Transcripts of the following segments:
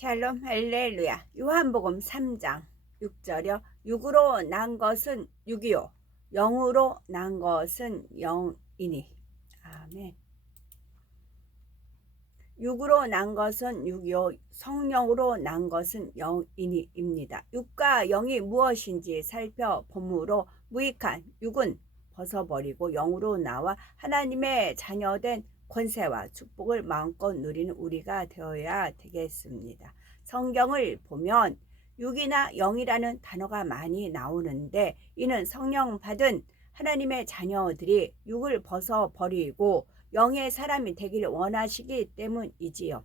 샬롬 할렐루야. 요한복음 3장 6절이요. 육으로 난 것은 육이요 영으로 난 것은 영이니. 아멘. 육으로 난 것은 육이요 성령으로 난 것은 영이니입니다. 육과 영이 무엇인지 살펴보므로 무익한 육은 벗어버리고 영으로 나와 하나님의 자녀된 권세와 축복을 마음껏 누리는 우리가 되어야 되겠습니다. 성경을 보면 육이나 영이라는 단어가 많이 나오는데 이는 성령 받은 하나님의 자녀들이 육을 벗어버리고 영의 사람이 되기를 원하시기 때문이지요.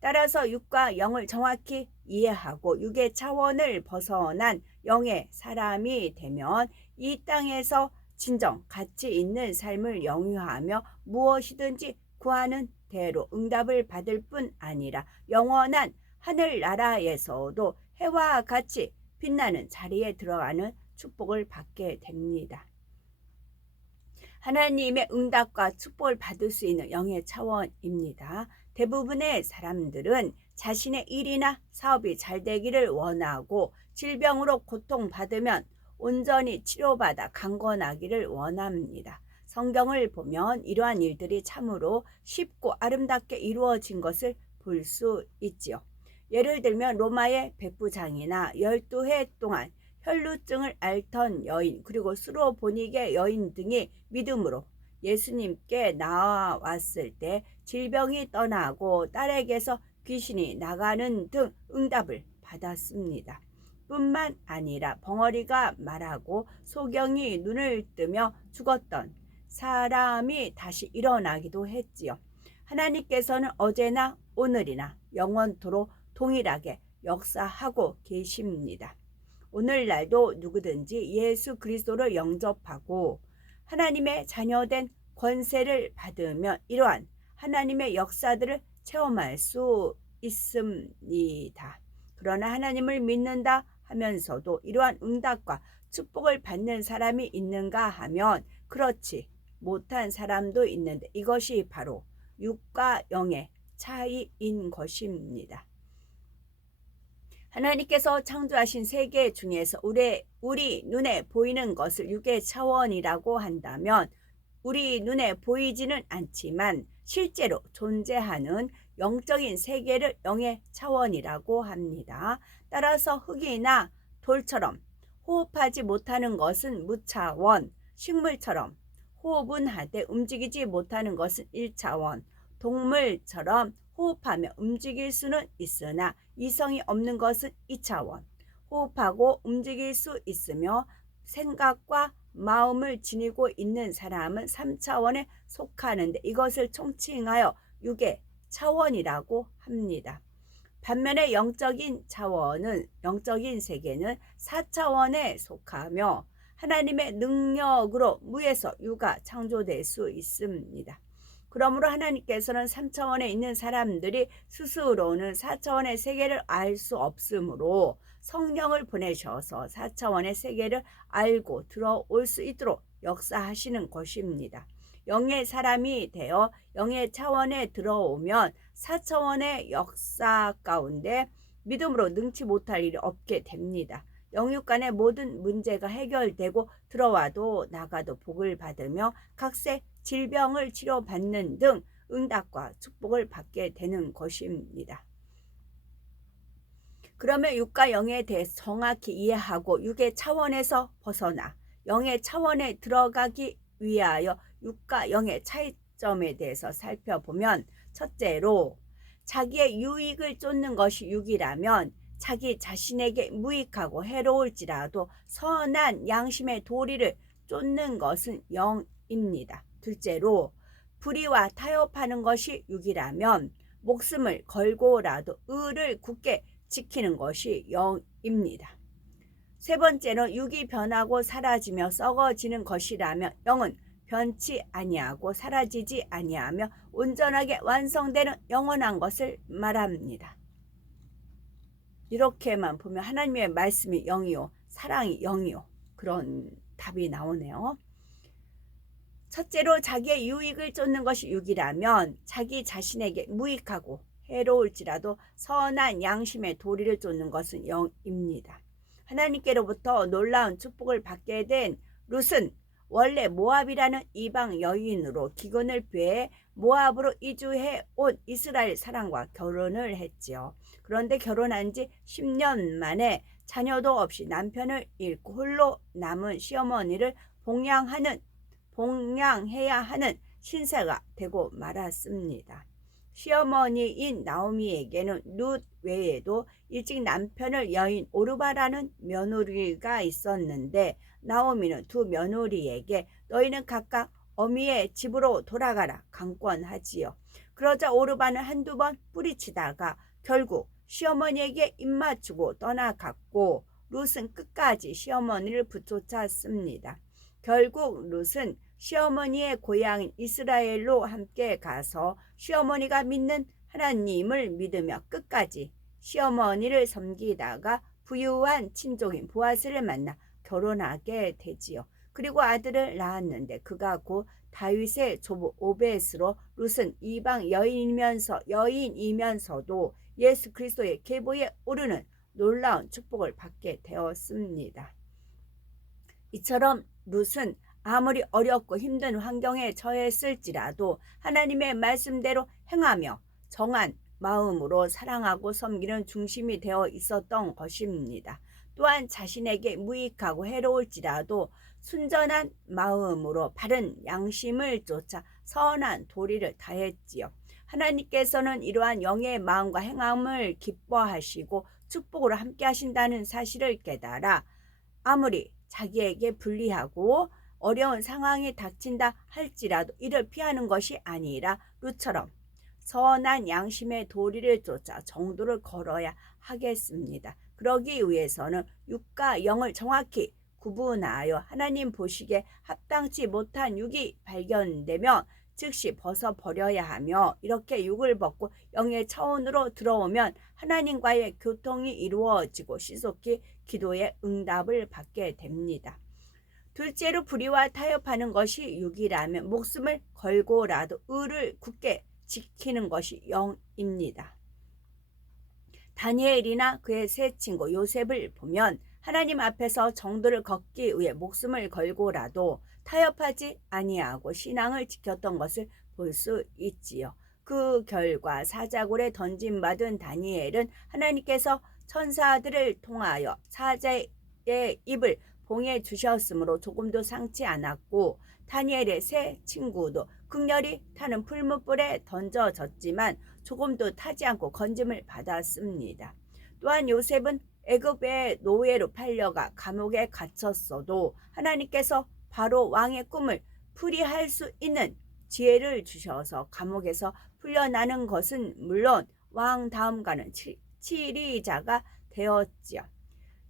따라서 육과 영을 정확히 이해하고 육의 차원을 벗어난 영의 사람이 되면 이 땅에서 진정 가치 있는 삶을 영위하며 무엇이든지 구하는 대로 응답을 받을 뿐 아니라 영원한 하늘나라에서도 해와 같이 빛나는 자리에 들어가는 축복을 받게 됩니다. 하나님의 응답과 축복을 받을 수 있는 영의 차원입니다. 대부분의 사람들은 자신의 일이나 사업이 잘 되기를 원하고 질병으로 고통받으면 온전히 치료받아 강건하기를 원합니다. 성경을 보면 이러한 일들이 참으로 쉽고 아름답게 이루어진 것을 볼 수 있지요. 예를 들면 로마의 백부장이나 12해 동안 혈루증을 앓던 여인 그리고 수로보니게 여인 등이 믿음으로 예수님께 나왔을 때 질병이 떠나고 딸에게서 귀신이 나가는 등 응답을 받았습니다. 뿐만 아니라 벙어리가 말하고 소경이 눈을 뜨며 죽었던 사람이 다시 일어나기도 했지요. 하나님께서는 어제나 오늘이나 영원토록 동일하게 역사하고 계십니다. 오늘날도 누구든지 예수 그리스도를 영접하고 하나님의 자녀된 권세를 받으면 이러한 하나님의 역사들을 체험할 수 있습니다. 그러나 하나님을 믿는다 하면서도 이러한 응답과 축복을 받는 사람이 있는가 하면 그렇지 못한 사람도 있는데 이것이 바로 육과 영의 차이인 것입니다. 하나님께서 창조하신 세계 중에서 우리 눈에 보이는 것을 육의 차원이라고 한다면 우리 눈에 보이지는 않지만 실제로 존재하는 영적인 세계를 영의 차원이라고 합니다. 따라서 흙이나 돌처럼 호흡하지 못하는 것은 무차원, 식물처럼 호흡은 하되 움직이지 못하는 것은 1차원, 동물처럼 호흡하며 움직일 수는 있으나 이성이 없는 것은 2차원, 호흡하고 움직일 수 있으며 생각과 마음을 지니고 있는 사람은 3차원에 속하는데 이것을 총칭하여 육의 차원이라고 합니다. 반면에 영적인 세계는 4차원에 속하며 하나님의 능력으로 무에서 유가 창조될 수 있습니다. 그러므로 하나님께서는 3차원에 있는 사람들이 스스로는 4차원의 세계를 알 수 없으므로 성령을 보내셔서 4차원의 세계를 알고 들어올 수 있도록 역사하시는 것입니다. 영의 사람이 되어 영의 차원에 들어오면 4차원의 역사 가운데 믿음으로 능치 못할 일이 없게 됩니다. 영육 간의 모든 문제가 해결되고 들어와도 나가도 복을 받으며 각세 질병을 치료받는 등 응답과 축복을 받게 되는 것입니다. 그러면 육과 영에 대해 정확히 이해하고 육의 차원에서 벗어나 영의 차원에 들어가기 위하여 육과 영의 차이점에 대해서 살펴보면 첫째로 자기의 유익을 쫓는 것이 육이라면 자기 자신에게 무익하고 해로울지라도 선한 양심의 도리를 쫓는 것은 영입니다. 둘째로 불의와 타협하는 것이 육이라면 목숨을 걸고라도 의를 굳게 지키는 것이 영입니다. 세 번째로 육이 변하고 사라지며 썩어지는 것이라면 영은 변치 아니하고 사라지지 아니하며 온전하게 완성되는 영원한 것을 말합니다. 이렇게만 보면 하나님의 말씀이 영이요 사랑이 영이요 그런 답이 나오네요. 첫째로 자기의 유익을 쫓는 것이 육이라면 자기 자신에게 무익하고 해로울지라도 선한 양심의 도리를 쫓는 것은 영입니다. 하나님께로부터 놀라운 축복을 받게 된 룻은 원래 모압이라는 이방 여인으로 기근을 피해 모압으로 이주해 온 이스라엘 사람과 결혼을 했지요. 그런데 결혼한 지 10년 만에 자녀도 없이 남편을 잃고 홀로 남은 시어머니를 봉양해야 하는 신세가 되고 말았습니다. 시어머니인 나오미에게는 룻 외에도 일찍 남편을 여인 오르바라는 며느리가 있었는데 나오미는 두 며느리에게 너희는 각각 어미의 집으로 돌아가라 강권하지요. 그러자 오르바는 한두 번 뿌리치다가 결국 시어머니에게 입맞추고 떠나갔고 룻은 끝까지 시어머니를 붙쫓았습니다. 결국 룻은 시어머니의 고향인 이스라엘로 함께 가서 시어머니가 믿는 하나님을 믿으며 끝까지 시어머니를 섬기다가 부유한 친족인 보아스를 만나 결혼하게 되지요. 그리고 아들을 낳았는데 그가 곧 다윗의 조부 오벳으로 룻은 이방 여인이면서도 예수 그리스도의 계보에 오르는 놀라운 축복을 받게 되었습니다. 이처럼 룻은 아무리 어렵고 힘든 환경에 처했을지라도 하나님의 말씀대로 행하며 정한 마음으로 사랑하고 섬기는 중심이 되어 있었던 것입니다. 또한 자신에게 무익하고 해로울지라도 순전한 마음으로 바른 양심을 쫓아 선한 도리를 다했지요. 하나님께서는 이러한 영의 마음과 행함을 기뻐하시고 축복으로 함께 하신다는 사실을 깨달아 아무리 자기에게 불리하고 어려운 상황이 닥친다 할지라도 이를 피하는 것이 아니라 룻처럼 선한 양심의 도리를 쫓아 정도를 걸어야 하겠습니다. 그러기 위해서는 육과 영을 정확히 구분하여 하나님 보시기에 합당치 못한 육이 발견되면 즉시 벗어버려야 하며 이렇게 육을 벗고 영의 차원으로 들어오면 하나님과의 교통이 이루어지고 신속히 기도의 응답을 받게 됩니다. 둘째로 불의와 타협하는 것이 육이라면 목숨을 걸고라도 의를 굳게 지키는 것이 영입니다. 다니엘이나 그의 세 친구 요셉을 보면 하나님 앞에서 정도를 걷기 위해 목숨을 걸고라도 타협하지 아니하고 신앙을 지켰던 것을 볼 수 있지요. 그 결과 사자굴에 던짐받은 다니엘은 하나님께서 천사들을 통하여 사자의 입을 봉해 주셨으므로 조금도 상치 않았고 다니엘의 세 친구도 극렬히 타는 풀무불에 던져졌지만 조금도 타지 않고 건짐을 받았습니다. 또한 요셉은 애굽의 노예로 팔려가 감옥에 gat혔어도 하나님께서 바로 왕의 꿈을 풀이할 수 있는 지혜를 주셔서 감옥에서 풀려나는 것은 물론 왕 다음가는 치리자가 되었지요.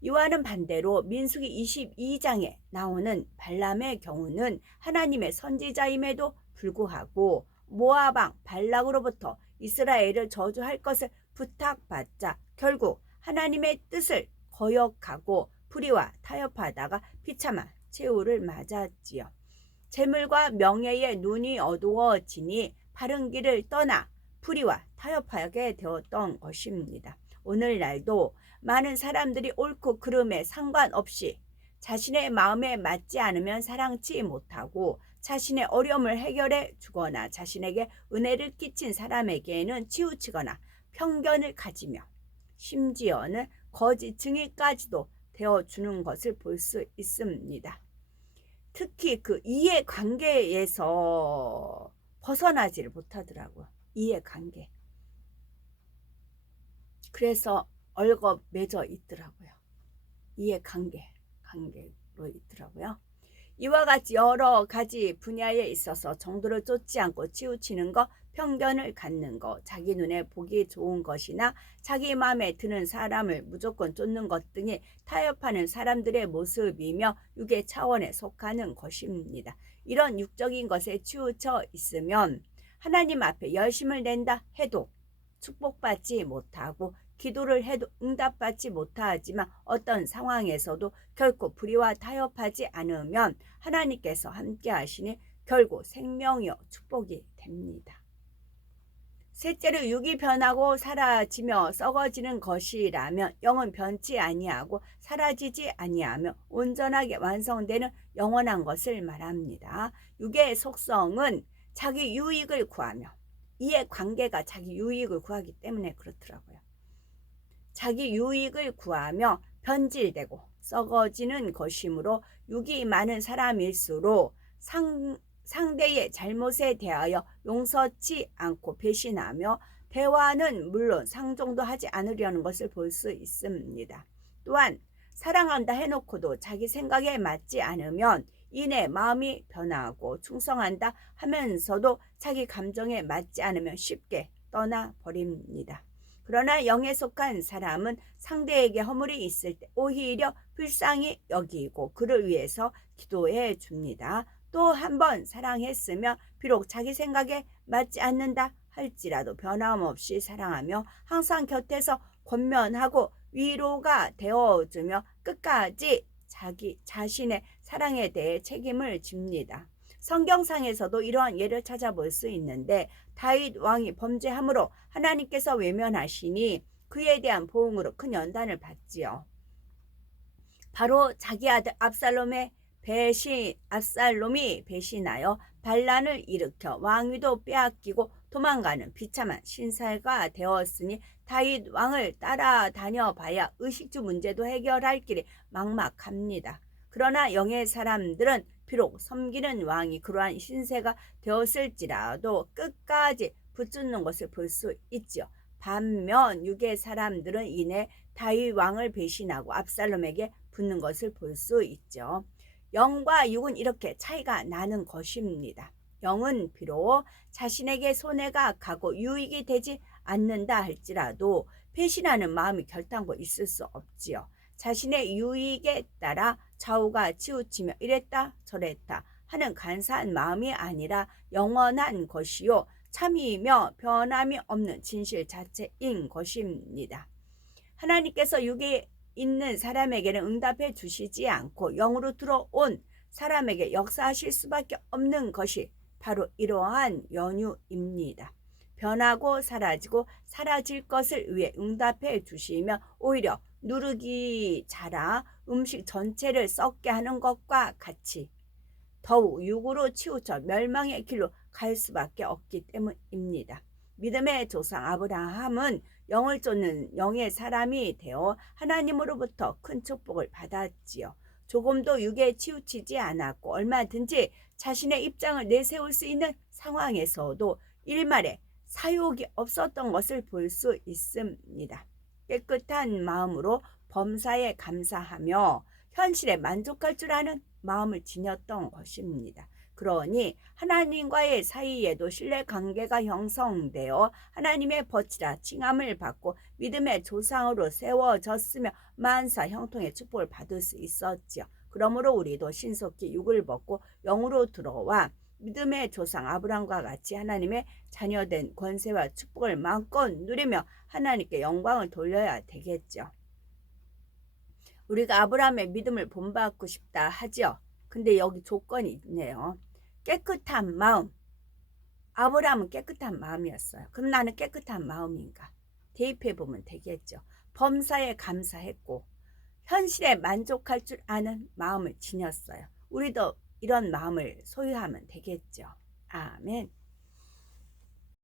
이와는 반대로 민수기 22장에 나오는 발람의 경우는 하나님의 선지자임에도 불구하고 모압 왕 발락으로부터 이스라엘을 저주할 것을 부탁받자 결국 하나님의 뜻을 거역하고 불의와 타협하다가 비참한 최후를 맞았지요. 재물과 명예의 눈이 어두워지니 바른 길을 떠나 불의와 타협하게 되었던 것입니다. 오늘날도 많은 사람들이 옳고 그름에 상관없이 자신의 마음에 맞지 않으면 사랑치 못하고 자신의 어려움을 해결해 주거나 자신에게 은혜를 끼친 사람에게는 치우치거나 편견을 가지며 심지어는 거짓 증인까지도 되어주는 것을 볼 수 있습니다. 특히 그 이해관계에서 벗어나지를 못하더라고요. 이해관계. 그래서 얼겁 맺어 있더라고요. 이해관계로 있더라고요. 이와 같이 여러 가지 분야에 있어서 정도를 쫓지 않고 치우치는 것, 편견을 갖는 것, 자기 눈에 보기 좋은 것이나 자기 마음에 드는 사람을 무조건 쫓는 것 등이 타협하는 사람들의 모습이며 육의 차원에 속하는 것입니다. 이런 육적인 것에 치우쳐 있으면 하나님 앞에 열심을 낸다 해도 축복받지 못하고 기도를 해도 응답받지 못하지만 어떤 상황에서도 결코 불의와 타협하지 않으면 하나님께서 함께 하시니 결국 생명이요 축복이 됩니다. 셋째로 육이 변하고 사라지며 썩어지는 것이라면 영은 변치 아니하고 사라지지 아니하며 온전하게 완성되는 영원한 것을 말합니다. 육의 속성은 자기 유익을 구하며, 이의 관계가 자기 유익을 구하기 때문에 그렇더라고요. 자기 유익을 구하며 변질되고 썩어지는 것이므로 육이 많은 사람일수록 상대의 잘못에 대하여 용서치 않고 배신하며 대화는 물론 상종도 하지 않으려는 것을 볼 수 있습니다. 또한 사랑한다 해놓고도 자기 생각에 맞지 않으면 이내 마음이 변하고 충성한다 하면서도 자기 감정에 맞지 않으면 쉽게 떠나버립니다. 그러나 영에 속한 사람은 상대에게 허물이 있을 때 오히려 불쌍히 여기고 그를 위해서 기도해 줍니다. 또 한 번 사랑했으며 비록 자기 생각에 맞지 않는다 할지라도 변함없이 사랑하며 항상 곁에서 권면하고 위로가 되어주며 끝까지 자기 자신의 사랑에 대해 책임을 집니다. 성경상에서도 이러한 예를 찾아볼 수 있는데 다윗 왕이 범죄함으로 하나님께서 외면하시니 그에 대한 보응으로 큰 연단을 받지요. 바로 자기 아들 압살롬이 배신하여 반란을 일으켜 왕위도 빼앗기고 도망가는 비참한 신사가 되었으니 다윗 왕을 따라다녀 봐야 의식주 문제도 해결할 길이 막막합니다. 그러나 영의 사람들은 비록 섬기는 왕이 그러한 신세가 되었을지라도 끝까지 붙잡는 것을 볼 수 있지요. 반면 육의 사람들은 이내 다윗 왕을 배신하고 압살롬에게 붙는 것을 볼 수 있죠. 영과 육은 이렇게 차이가 나는 것입니다. 영은 비록 자신에게 손해가 가고 유익이 되지 않는다 할지라도 배신하는 마음이 결단코 있을 수 없지요. 자신의 유익에 따라 좌우가 치우치며 이랬다 저랬다 하는 간사한 마음이 아니라 영원한 것이요 참이며 변함이 없는 진실 자체인 것입니다. 하나님께서 육에 있는 사람에게는 응답해 주시지 않고 영으로 들어온 사람에게 역사하실 수밖에 없는 것이 바로 이러한 연유입니다. 변하고 사라지고 사라질 것을 위해 응답해 주시며 오히려 누르기 자라 음식 전체를 썩게 하는 것과 같이 더욱 육으로 치우쳐 멸망의 길로 갈 수밖에 없기 때문입니다. 믿음의 조상 아브라함은 영을 쫓는 영의 사람이 되어 하나님으로부터 큰 축복을 받았지요. 조금도 육에 치우치지 않았고 얼마든지 자신의 입장을 내세울 수 있는 상황에서도 일말에 사욕이 없었던 것을 볼 수 있습니다. 깨끗한 마음으로 범사에 감사하며 현실에 만족할 줄 아는 마음을 지녔던 것입니다. 그러니 하나님과의 사이에도 신뢰관계가 형성되어 하나님의 벗이라 칭함을 받고 믿음의 조상으로 세워졌으며 만사 형통의 축복을 받을 수 있었지요. 그러므로 우리도 신속히 육을 벗고 영으로 들어와 믿음의 조상 아브라함과 같이 하나님의 자녀된 권세와 축복을 마음껏 누리며 하나님께 영광을 돌려야 되겠죠. 우리가 아브라함의 믿음을 본받고 싶다 하죠. 근데 여기 조건이 있네요. 깨끗한 마음. 아브라함은 깨끗한 마음이었어요. 그럼 나는 깨끗한 마음인가? 대입해 보면 되겠죠. 범사에 감사했고 현실에 만족할 줄 아는 마음을 지녔어요. 우리도 이런 마음을 소유하면 되겠죠. 아멘.